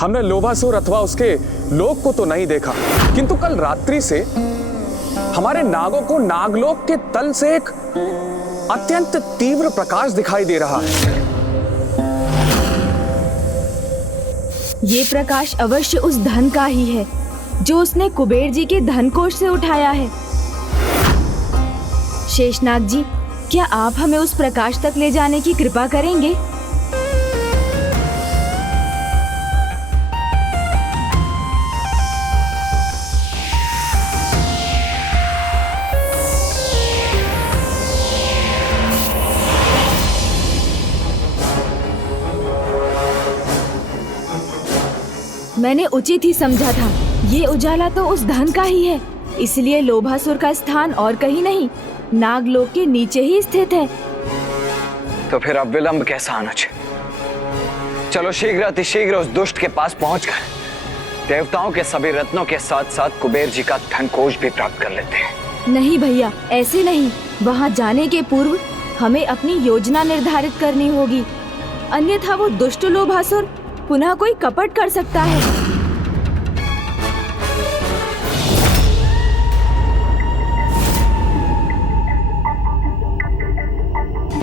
हमने लोभासुर अथवा उसके लोक को तो नहीं देखा, किंतु कल रात्रि से हमारे नागों को नागलोक के तल से एक अत्यंत तीव्र प्रकाश दिखाई दे रहा है। ये प्रकाश अवश्य उस धन का ही है जो उसने कुबेर जी के धन कोष से उठाया है। शेषनाग जी, क्या आप हमें उस प्रकाश तक ले जाने की कृपा करेंगे? मैंने उचित ही समझा था। ये उजाला तो उस धन का ही है, इसलिए लोभासुर का स्थान और कहीं नहीं, नागलोक के नीचे ही स्थित है। तो फिर अब विलंब कैसा अनुज? चलो शीघ्र अतिशीघ्र उस दुष्ट के पास पहुंचकर देवताओं के सभी रत्नों के साथ साथ कुबेर जी का धन कोष भी प्राप्त कर लेते हैं। नहीं भैया, ऐसे नहीं। वहां जाने के पूर्व हमें अपनी योजना निर्धारित करनी होगी, अन्यथा वो दुष्ट लोभासुर पुनः कोई कपट कर सकता है।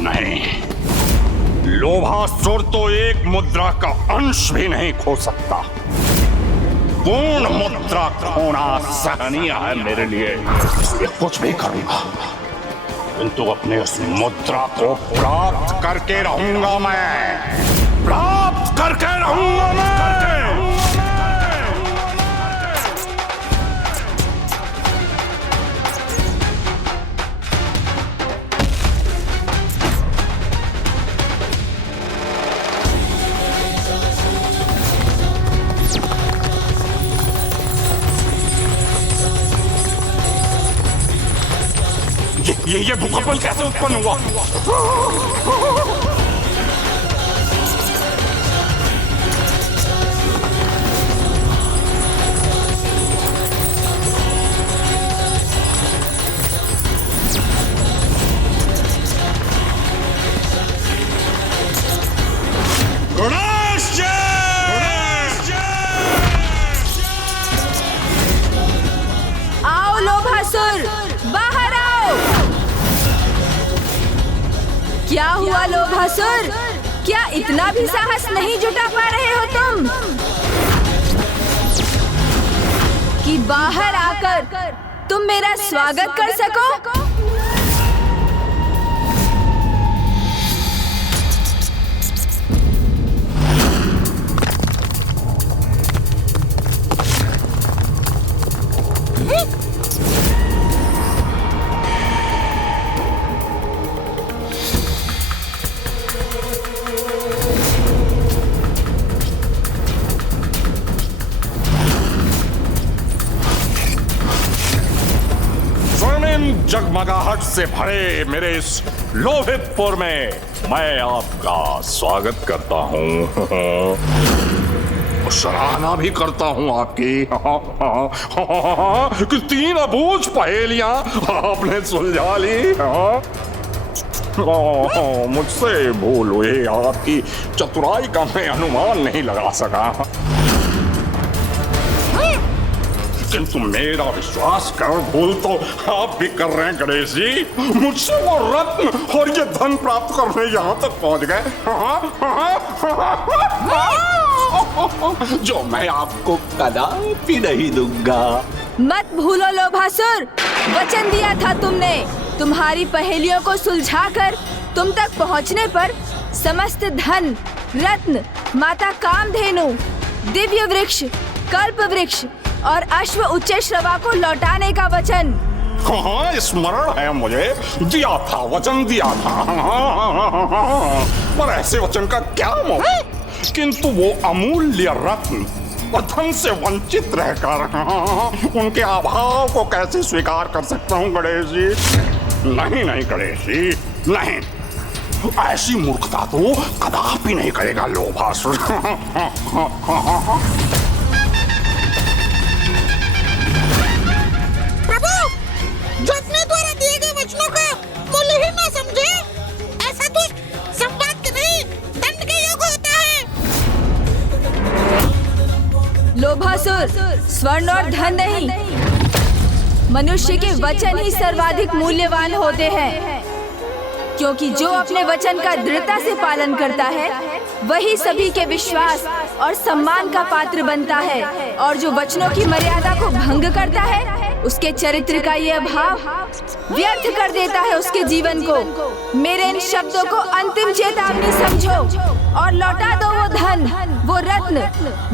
नहीं, लोभासुर तो एक मुद्रा का अंश भी नहीं खो सकता। पूर्ण मुद्रा खोना सहनीय है मेरे लिए, इसलिए कुछ भी करूंगा, किंतु अपने उस मुद्रा को प्राप्त करके रहूंगा मैं, प्राप्त करके रहूंगा मैं। ये भूकंप कैसे उत्पन्न हुआ? आओ लोभासुर, बाहर आओ। क्या हुआ लोभासुर? क्या इतना भी साहस नहीं जुटा पा रहे हो तुम कि बाहर आकर तुम मेरा स्वागत कर सको? जगमगाहट से भरे मेरे इस लोहितपुर में मैं आपका स्वागत करता हूँ, सराहना भी करता हूँ आपकी कि 3 अबूझ पहेलियां आपने सुलझा ली। मुझसे भूल हुई, आपकी चतुराई का मैं अनुमान नहीं लगा सका, किंतु मेरा विश्वास कर भूल तो आप भी कर रहे हैं गणेश जी। मुझसे वो रत्न और ये धन प्राप्त करने यहाँ तक पहुँच गए जो मैं आपको कदापि नहीं दूंगा। मत भूलो लोभासुर, वचन दिया था तुमने। तुम्हारी पहेलियों को सुलझाकर तुम तक पहुँचने पर समस्त धन, रत्न, माता कामधेनु, दिव्य वृक्ष, कल्प वृक्ष और अश्व उच्च श्रवा को लौटाने का वचन। हाँ, स्मरण है मुझे, दिया था, वचन दिया था। पर ऐसे वचन का क्या मोह, किंतु वो अमूल्य रत्न और धन से वंचित रहकर उनके अभाव को कैसे स्वीकार कर सकता हूँ गणेश जी? नहीं नहीं गणेश जी, नहीं, ऐसी मूर्खता तो कदापि नहीं करेगा लोभासुर। लोभासुर, स्वर्ण और धन नहीं, मनुष्य के वचन ही सर्वाधिक मूल्यवान होते हैं, क्योंकि जो अपने वचन का दृढ़ता से पालन करता है वही सभी के विश्वास और सम्मान का पात्र बनता है, और जो वचनों की मर्यादा को भंग करता है उसके चरित्र का ये अभाव व्यर्थ कर देता है उसके जीवन को। मेरे इन शब्दों को अंतिम चेतावनी समझो और लौटा दो वो धन, वो रत्न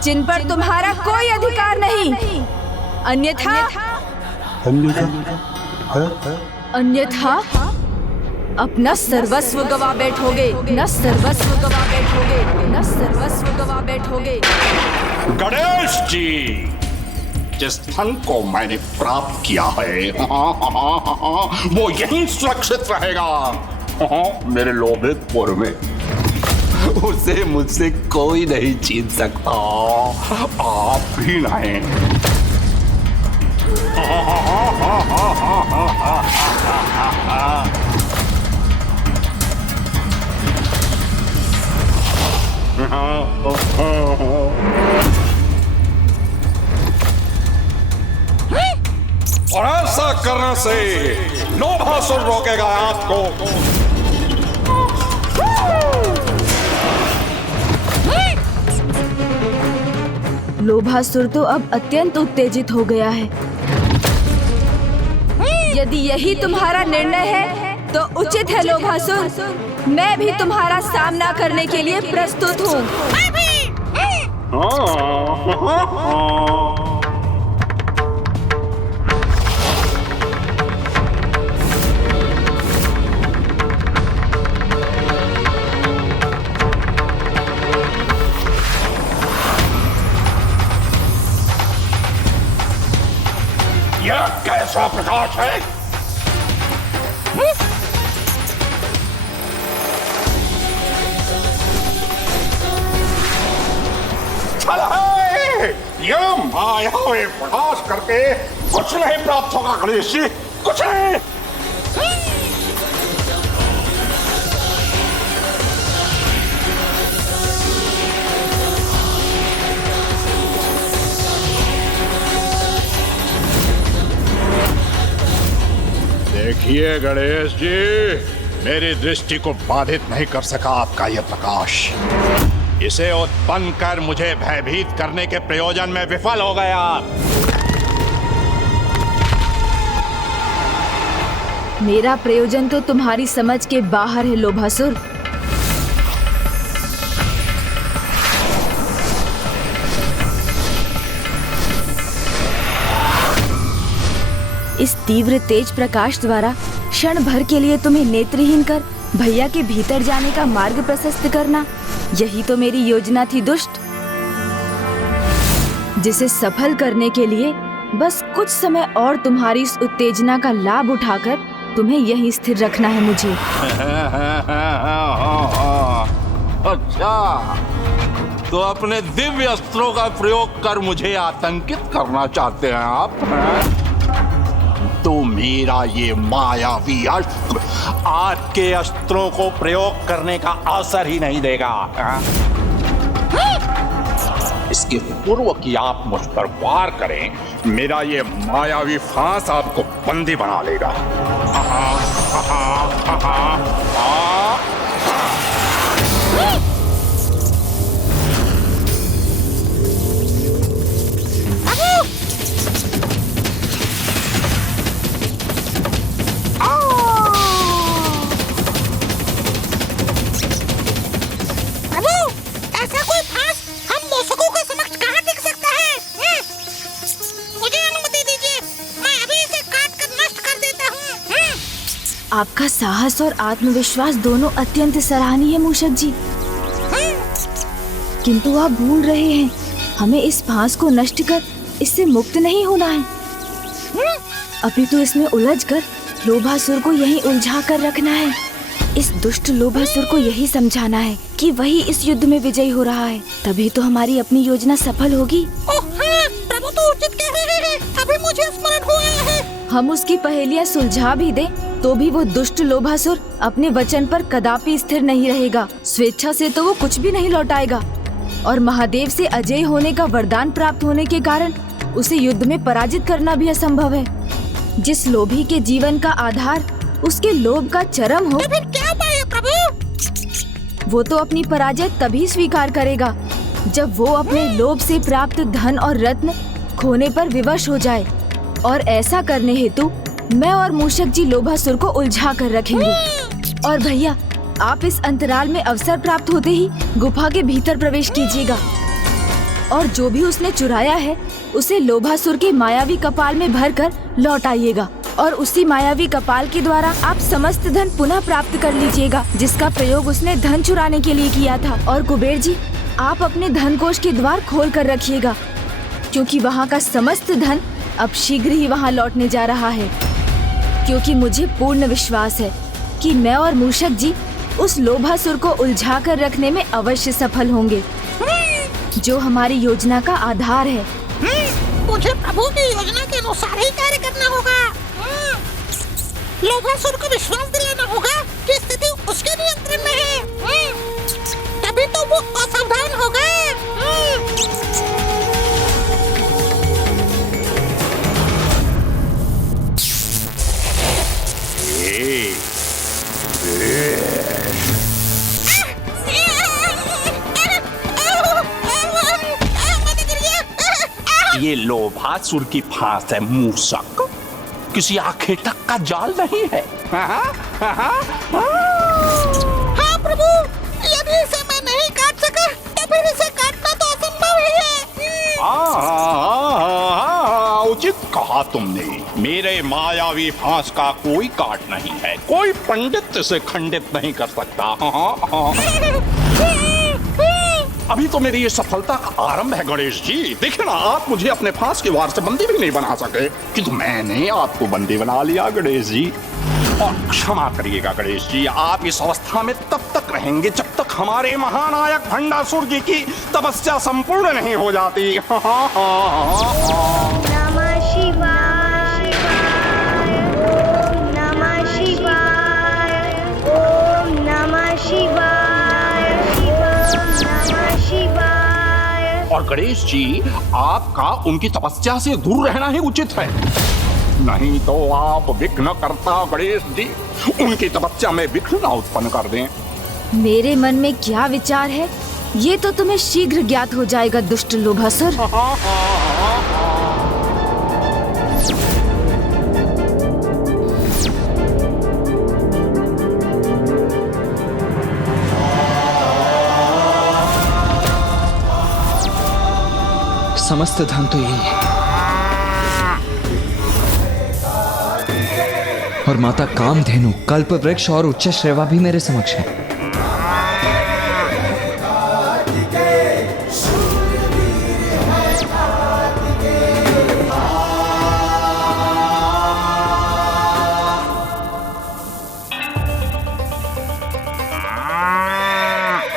जिन पर तुम्हारा कोई अधिकार नहीं, अन्यथा अपना सर्वस्व गवा बैठोगे, न सर्वस्व गवा बैठोगे, न सर्वस्व गवा बैठोगे। गणेश जी, जिस धन को मैंने प्राप्त किया है वो यहीं सुरक्षित रहेगा मेरे लोभितपुर में। उसे मुझसे कोई नहीं छीन सकता, आप भी नहीं। और ऐसा करने से लोभासुर रोकेगा आपको। लोभासुर तो अब अत्यंत उत्तेजित हो गया है। यदि यही तुम्हारा निर्णय है तो उचित है लोभासुर, मैं भी तुम्हारा सामना करने के लिए प्रस्तुत हूँ। यह कैसा प्रकाश है? यह मायावी प्रकाश करके कुछ नहीं प्राप्त होगा गणेश जी, कुछ नहीं। देखिए गणेश जी, मेरी दृष्टि को बाधित नहीं कर सका आपका यह प्रकाश। इसे उत्पन्न कर मुझे भयभीत करने के प्रयोजन में विफल हो गया। मेरा प्रयोजन तो तुम्हारी समझ के बाहर है लोभासुर। इस तीव्र तेज प्रकाश द्वारा क्षण भर के लिए तुम्हें नेत्रहीन कर भैया के भीतर जाने का मार्ग प्रशस्त करना, यही तो मेरी योजना थी दुष्ट, जिसे सफल करने के लिए बस कुछ समय और तुम्हारी इस उत्तेजना का लाभ उठाकर तुम्हें यहीं स्थिर रखना है मुझे। अच्छा, तो अपने दिव्य अस्त्रों का प्रयोग कर मुझे आतंकित करना चाहते हैं आप? तो मेरा ये मायावी अस्त्र आपके अस्त्रों को प्रयोग करने का अवसर ही नहीं देगा। इसके पूर्व कि आप मुझ पर वार करें, मेरा ये मायावी फांस आपको बंदी बना लेगा। आपका साहस और आत्मविश्वास दोनों अत्यंत सराहनीय है मूषक जी, किंतु आप भूल रहे हैं, हमें इस फांस को नष्ट कर इससे मुक्त नहीं होना है, अपितु इसमें उलझकर लोभासुर को यहीं उलझा कर रखना है। इस दुष्ट लोभासुर को यही समझाना है कि वही इस युद्ध में विजयी हो रहा है, तभी तो हमारी अपनी योजना सफल होगी। प्रभु तो उचित कह रहे हैं, अभी मुझे स्मरण हुआ है। हम उसकी पहेलियां सुलझा भी दें तो भी वो दुष्ट लोभासुर अपने वचन पर कदापि स्थिर नहीं रहेगा। स्वेच्छा से तो वो कुछ भी नहीं लौटाएगा। और महादेव से अजय होने का वरदान प्राप्त होने के कारण उसे युद्ध में पराजित करना भी असंभव है। जिस लोभी के जीवन का आधार उसके लोभ का चरम हो, तो फिर क्या उपाय है प्रभु? वो तो अपनी पराजय तभी स्वीकार करेगा जब वो अपने लोभ से प्राप्त धन और रत्न खोने पर विवश हो जाए। और ऐसा करने हेतु मैं और मूषक जी लोभासुर को उलझा कर रखेंगे। और भैया, आप इस अंतराल में अवसर प्राप्त होते ही गुफा के भीतर प्रवेश कीजिएगा और जो भी उसने चुराया है उसे लोभासुर के मायावी कपाल में भरकर लौट आइएगा। और उसी मायावी कपाल के द्वारा आप समस्त धन पुनः प्राप्त कर लीजिएगा जिसका प्रयोग उसने धन चुराने के लिए किया था। और कुबेर जी, आप अपने धन कोष के द्वार खोल कर रखिएगा क्योंकि वहाँ का समस्त धन अब शीघ्र ही वहाँ लौटने जा रहा है। क्योंकि मुझे पूर्ण विश्वास है कि मैं और मूषक जी उस लोभासुर को उलझा कर रखने में अवश्य सफल होंगे, जो हमारी योजना का आधार है। मुझे प्रभु की योजना के अनुसार ही कार्य करना होगा। लोभासुर को विश्वास दिलाना होगा कि स्थिति उसके नियंत्रण में है, तभी तो वो असावधान होगा। ये लोभासुर की फांस है मूषक, किसी आखे तक का जाल नहीं है। हाँ प्रभु, यदि इसे मैं नहीं काट सका तो फिर इसे काटना तो असंभव ही है। उचित कहा तुमने। मेरे मायावी फांस का कोई काट नहीं है, कोई पंडित इसे खंडित नहीं कर सकता। अभी तो मेरी ये सफलता का आरंभ है गणेश जी। देखिए ना, आप मुझे अपने फांस के वार से बंदी भी नहीं बना सके, किंतु मैंने आपको बंदी बना लिया गणेश जी। और क्षमा करिएगा गणेश जी, आप इस अवस्था में तब तक रहेंगे जब तक हमारे महानायक भंडासुर जी की तपस्या संपूर्ण नहीं हो जाती। नमः शिवाय, ओम नमः शिवाय, ओम नमः शिवाय, नमः शिवाय। और गणेश जी, आपका उनकी तपस्या से दूर रहना ही उचित है, नहीं तो आप विघ्न करता गणेश जी उनकी तपस्या में विघ्न ना उत्पन्न कर दें। मेरे मन में क्या विचार है ये तो तुम्हें शीघ्र ज्ञात हो जाएगा दुष्ट लोभासुर। समस्त धन तो यही है और माता कामधेनु, कल्प वृक्ष और उच्च श्रेवा भी मेरे समक्ष है।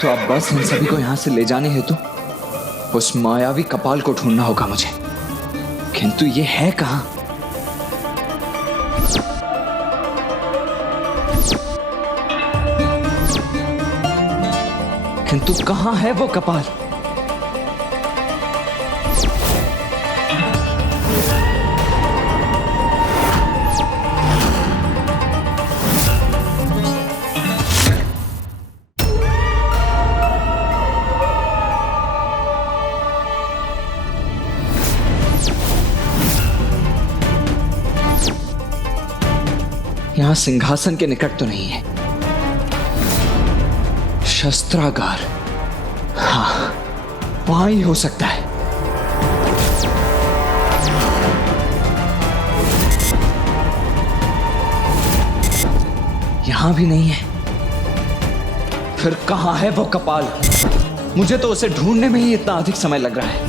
तो अब बस इन सभी को यहां से ले जाने हेतु उस मायावी कपाल को ढूंढना होगा मुझे, किंतु ये है कहां? किंतु कहां है वो कपाल? यहां सिंहासन के निकट तो नहीं है। शस्त्रागार, हाँ, वहां ही हो सकता है। यहां भी नहीं है। फिर कहां है वो कपाल? मुझे तो उसे ढूंढने में ही इतना अधिक समय लग रहा है।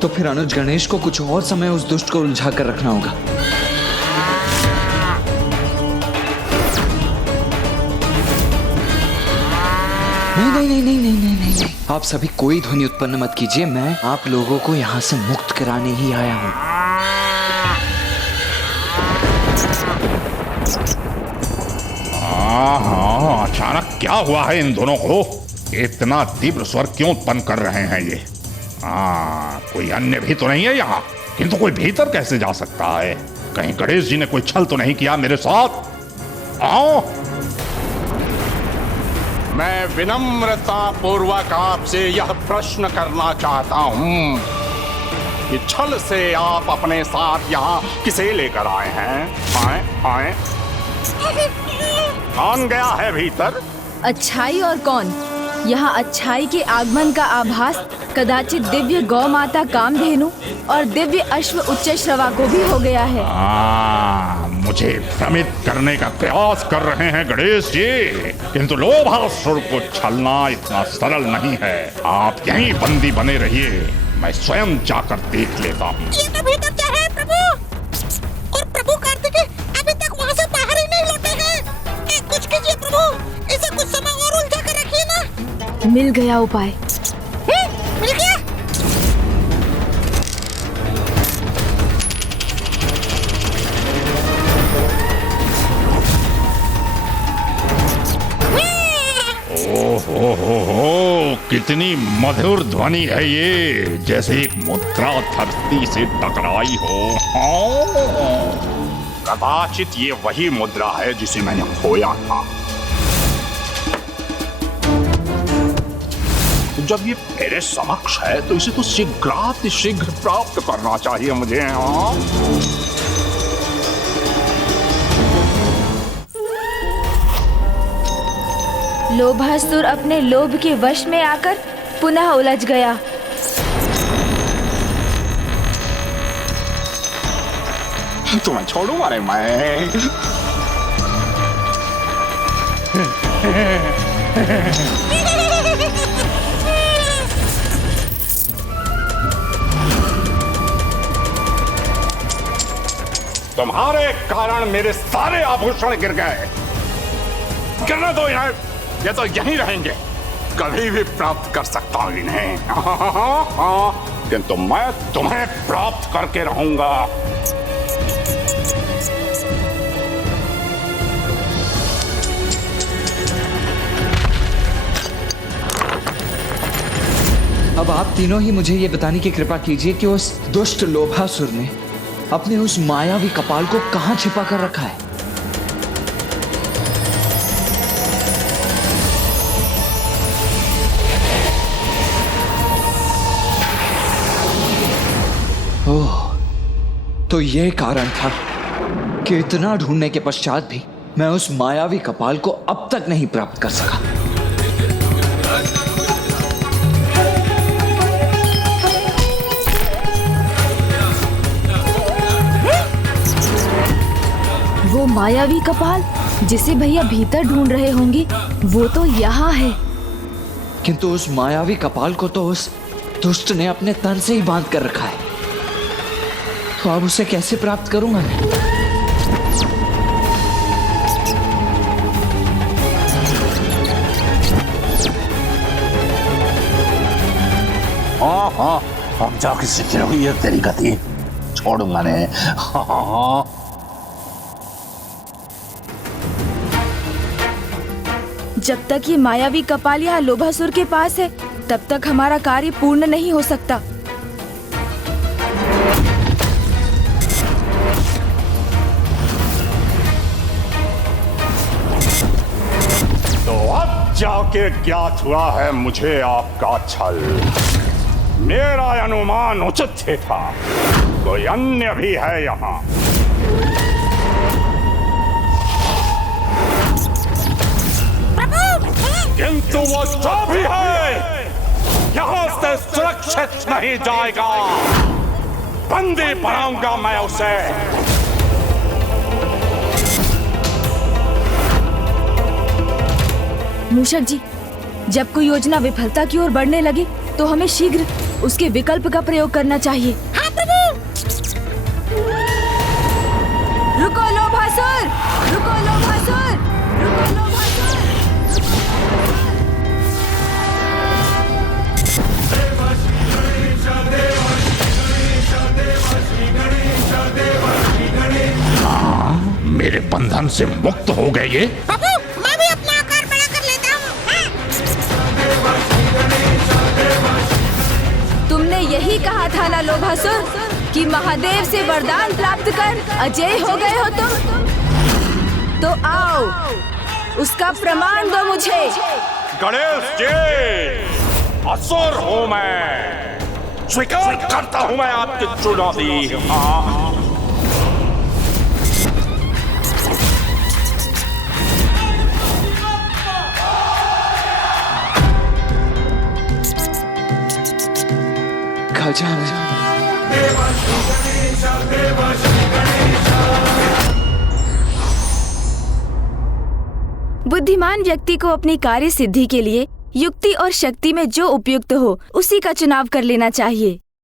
तो फिर अनुज गणेश को कुछ और समय उस दुष्ट को उलझा कर रखना होगा। नहीं, आप सभी कोई ध्वनि उत्पन्न मत कीजिए। मैं आप लोगों को यहाँ से मुक्त कराने ही आया हूँ। अचानक क्या हुआ है इन दोनों को? इतना तीव्र स्वर क्यों उत्पन्न कर रहे हैं ये? कोई अन्य भी तो नहीं है यहाँ, किंतु कोई भीतर कैसे जा सकता है? कहीं गणेश जी ने कोई छल तो नहीं किया मेरे साथ? आओ, मैं विनम्रता पूर्वक आपसे यह प्रश्न करना चाहता हूं कि छल से आप अपने साथ यहाँ किसे लेकर आए हैं? आए कौन गया है भीतर? अच्छाई और कौन? यहाँ अच्छाई के आगमन का आभास कदाचित दिव्य गौ माता कामधेनु और दिव्य अश्व उच्च श्रवा को भी हो गया है। मुझे भ्रमित करने का प्रयास कर रहे हैं गणेश जी, किंतु लोभासुर को छलना इतना सरल नहीं है। आप यहीं बंदी बने रहिए, मैं स्वयं जाकर देख लेता हूँ। ये तो भीतर जा है प्रभु, और प्रभु कार्तिकेय अभी तक वहाँ से बाहर ही नहीं लौटे हैं। कुछ कीजिए प्रभु, इसे कुछ समय और उलझा कर रखिए ना। मिल गया उपाय। मिल गया। ओहो, कितनी मधुर ध्वनि है ये, जैसे एक मुद्रा धरती से टकराई हो। कदाचित ये वही मुद्रा है जिसे मैंने खोया था। जब ये मेरे समक्ष है तो इसे तो शीघ्र प्राप्त करना चाहिए मुझे। लोभासुर अपने लोभ के वश में आकर पुनः उलझ गया। तुम्हें छोड़ूंगा नहीं मैं। तुम्हारे कारण मेरे सारे आभूषण गिर गए। गिरने दो इन्हें, ये तो यहीं रहेंगे। कभी भी प्राप्त कर सकता हूं इन्हें, किंतु मैं तुम्हें प्राप्त करके रहूंगा। अब आप तीनों ही मुझे ये बताने की कृपा कीजिए कि उस दुष्ट लोभासुर ने अपने उस मायावी कपाल को कहां छिपा कर रखा है। ओह, तो ये कारण था कि इतना ढूंढने के पश्चात भी मैं उस मायावी कपाल को अब तक नहीं प्राप्त कर सका। वो मायावी कपाल जिसे भैया भीतर ढूंढ रहे होंगे, वो तो यहाँ है। किंतु उस मायावी कपाल को तो उस दुष्ट ने अपने तन से ही बांध कर रखा है, तो अब उसे कैसे प्राप्त करूंगा मैं? हाँ, हम जाके सीख रही है तेरी गति, छोड़ूंगा नहीं। हाँ। जब तक ये मायावी कपाल यहाँ लोभासुर के पास है, तब तक हमारा कार्य पूर्ण नहीं हो सकता। तो अब जाके ज्ञात हुआ है मुझे आपका छल। मेरा अनुमान उचित ही था, कोई अन्य भी है यहाँ। किंतु वो जो भी है यहाँ से सुरक्षित नहीं जाएगा। बंदी बनाऊंगा मैं उसे। मूषक जी, जब कोई योजना विफलता की ओर बढ़ने लगे तो हमें शीघ्र उसके विकल्प का प्रयोग करना चाहिए। हाँ प्रभु। रुको लोभासुर, रुको लोभासुर, रुको लोभासुर। मेरे बंधन से मुक्त हो गए ये। प्रभु, मैं भी अपना आकार बड़ा कर लेता हूँ। कहा था ना लोभासुर कि महादेव से वरदान प्राप्त कर अजय हो गए हो तुम? तो आओ, उसका प्रमाण दो मुझे। गणेश जी, असुर हूं मैं, स्वीकार करता हूं मैं आपकी चुनौती। हाँ। बुद्धिमान व्यक्ति को अपनी कार्य सिद्धि के लिए युक्ति और शक्ति में जो उपयुक्त हो उसी का चुनाव कर लेना चाहिए।